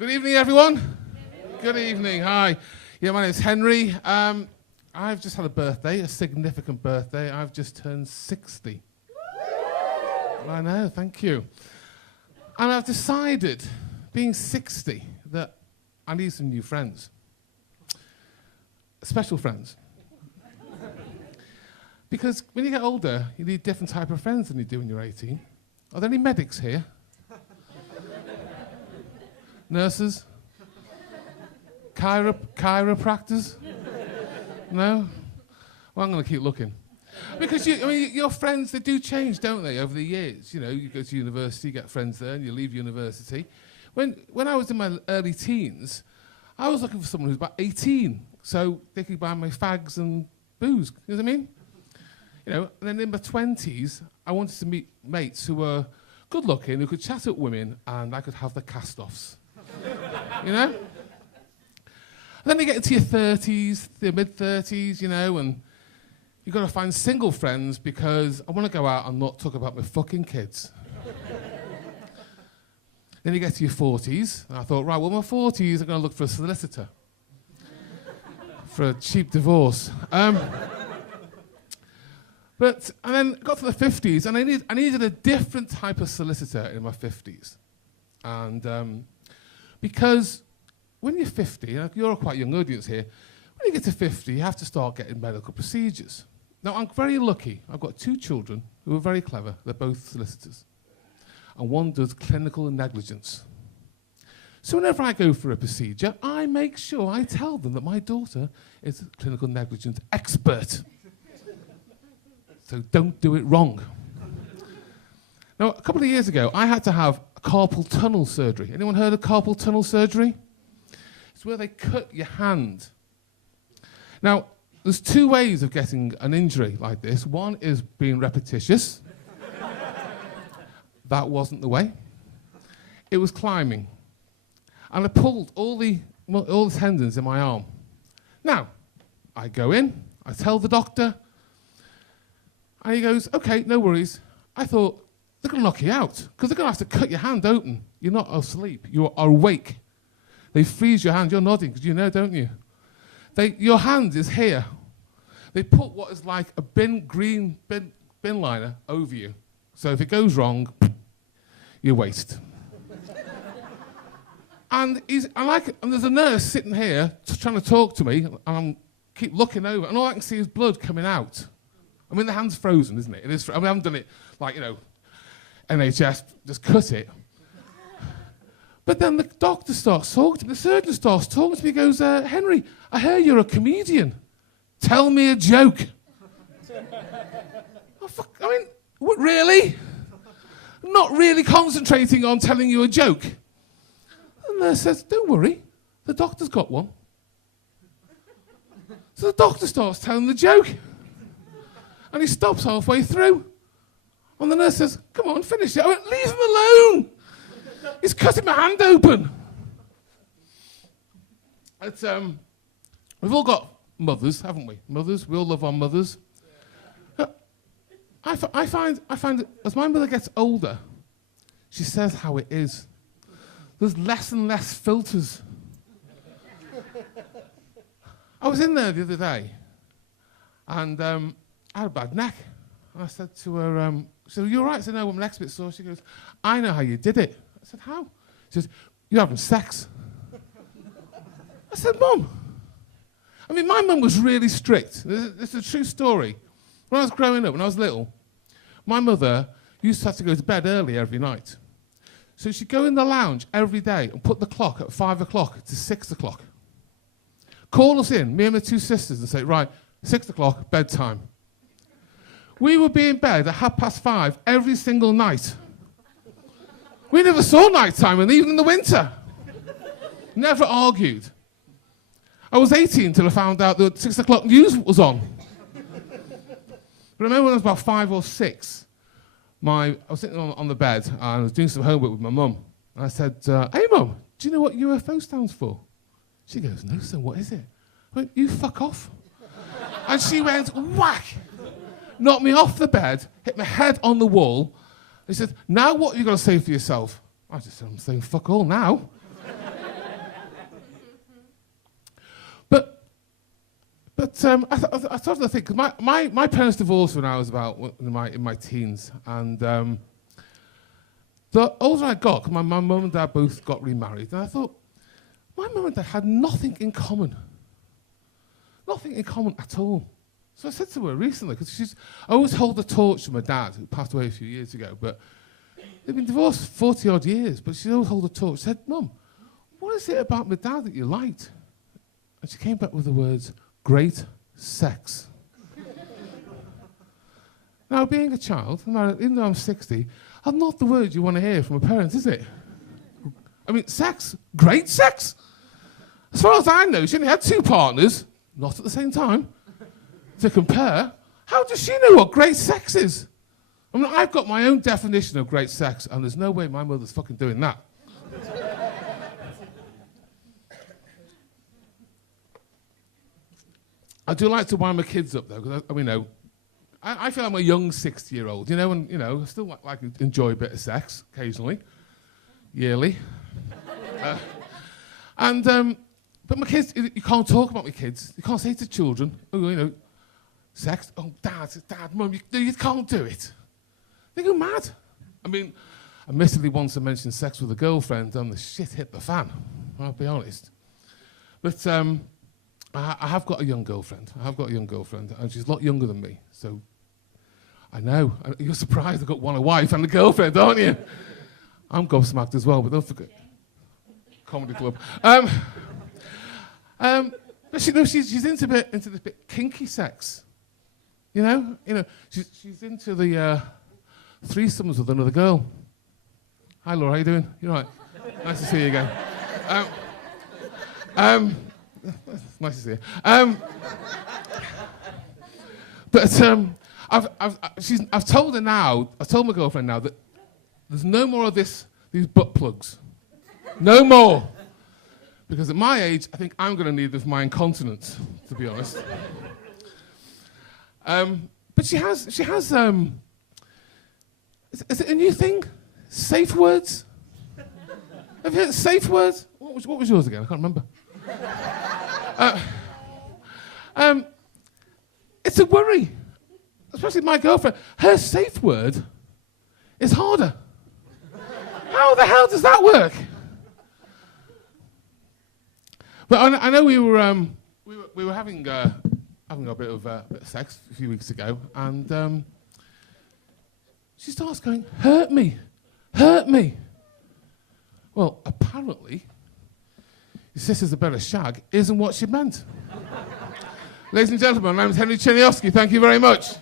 Good evening, everyone. Good evening. Hi. Yeah, my name's Henry. I've just had a birthday, a significant birthday. I've just turned 60. I know, thank you. And I've decided, being 60, that I need some new friends. Special friends. Because when you get older, you need different type of friends than you do when you're 18. Are there any medics here? Nurses? Chiropractors? No? Well, I'm going to keep looking. Because your friends, they do change, don't they, over the years? You know, you go to university, you get friends there, and you leave university. When I was in my early teens, I was looking for someone who was about 18, so they could buy my fags and booze. You know what I mean? You know, and then in my 20s, I wanted to meet mates who were good-looking, who could chat at women, and I could have the cast-offs. You know? And then you get into your 30s, your mid-30s, you know, and you've got to find single friends because I want to go out and not talk about my fucking kids. Then you get to your 40s, and I thought, right, well, my 40s, I'm going to look for a solicitor for a cheap divorce. And then got to the 50s, and I needed a different type of solicitor in my 50s. And because when you're 50, you're a quite young audience here, when you get to 50, you have to start getting medical procedures. Now, I'm very lucky. I've got 2 children who are very clever. They're both solicitors. And one does clinical negligence. So whenever I go for a procedure, I make sure I tell them that my daughter is a clinical negligence expert. So don't do it wrong. Now, a couple of years ago, I had to have carpal tunnel surgery. Anyone heard of carpal tunnel surgery? It's where they cut your hand. Now, there's 2 ways of getting an injury like this. One is being repetitious. That wasn't the way. It was climbing. And I pulled all the tendons in my arm. Now, I go in, I tell the doctor, and he goes, okay, no worries. I thought, they're going to knock you out, because they're going to have to cut your hand open. You're not asleep, you are awake. They freeze your hand, you're nodding, because you know, don't you? Your hand is here. They put what is like a green bin liner over you. So if it goes wrong, you waste. And there's a nurse sitting here trying to talk to me, and I keep looking over, and all I can see is blood coming out. I mean, the hand's frozen, isn't it? It is. I haven't done it like, you know, NHS, just cut it. But then the doctor starts talking to me, the surgeon starts talking to me, he goes, Henry, I hear you're a comedian. Tell me a joke. Oh, fuck, I mean, what, really? I'm not really concentrating on telling you a joke. And the nurse says, don't worry, the doctor's got one. So the doctor starts telling the joke. And he stops halfway through. And the nurse says, come on, finish it. I went, leave him alone. He's cutting my hand open. It's, we've all got mothers, haven't we? Mothers, we all love our mothers. I find that as my mother gets older, she says how it is. There's less and less filters. I was in there the other day, and I had a bad neck. And I said to her, she said, you all right? I said, no, I'm next bit sore. She goes, I know how you did it. I said, how? She says, you're having sex. I said, Mum. I mean, my mum was really strict. This is a true story. When I was growing up, when I was little, my mother used to have to go to bed early every night. So she'd go in the lounge every day and put the clock at 5 o'clock to 6 o'clock. Call us in, me and my 2 sisters, and say, right, 6 o'clock, bedtime. We would be in bed at 5:30 every single night. We never saw nighttime, and even in the winter. Never argued. I was 18 until I found out that 6 o'clock news was on. But I remember when I was about 5 or 6, I was sitting on the bed, and I was doing some homework with my mum. And I said, hey, Mum, do you know what UFO stands for? She goes, no, son, what is it? I went, you fuck off. And she went, whack, knocked me off the bed, hit my head on the wall. He said, now what have you got to say for yourself? I just said, I'm saying fuck all now. I started to think, because my parents divorced when I was about in my teens, and the older I got, 'cause my mum and dad both got remarried, and I thought, my mum and dad had nothing in common. Nothing in common at all. So I said to her recently, because I always hold the torch to my dad, who passed away a few years ago, but they've been divorced 40 odd years, but she always hold the torch. She said, Mum, what is it about my dad that you liked? And she came back with the words, great sex. Now, being a child, even though I'm 60, I'm not the word you want to hear from a parent, is it? I mean, sex? Great sex? As far as I know, she only had 2 partners, not at the same time, to compare. How does she know what great sex is? I mean, I've got my own definition of great sex, and there's no way my mother's fucking doing that. I do like to wind my kids up, though, because I feel I'm a young 60-year-old, and, I still like to enjoy a bit of sex, occasionally, yearly. But my kids, you can't talk about my kids. You can't say to children, sex, oh, dad, mum, you can't do it. They go mad. I mean, admittedly, once I mentioned sex with a girlfriend, and the shit hit the fan, I'll be honest. But I have got a young girlfriend. And she's a lot younger than me, so I know. You're surprised I've got a wife and a girlfriend, aren't you? I'm gobsmacked as well, but don't forget. Comedy club. But she's into this bit kinky sex. She's into the threesomes with another girl. Hi, Laura, how you doing? You all right? Nice to see you again. Nice to see you. I've told my girlfriend now that there's no more of these butt plugs. No more. Because at my age, I think I'm going to need them for my incontinence, to be honest. But she has. Is it a new thing? Safe words? Have you heard safe words? What was yours again? I can't remember. It's a worry, especially my girlfriend. Her safe word is harder. How the hell does that work? But I know we were having a bit of sex a few weeks ago, and she starts going, hurt me. Well, apparently, your sister's a better shag isn't what she meant. Ladies and gentlemen, my name is Henry Churney. Thank you very much.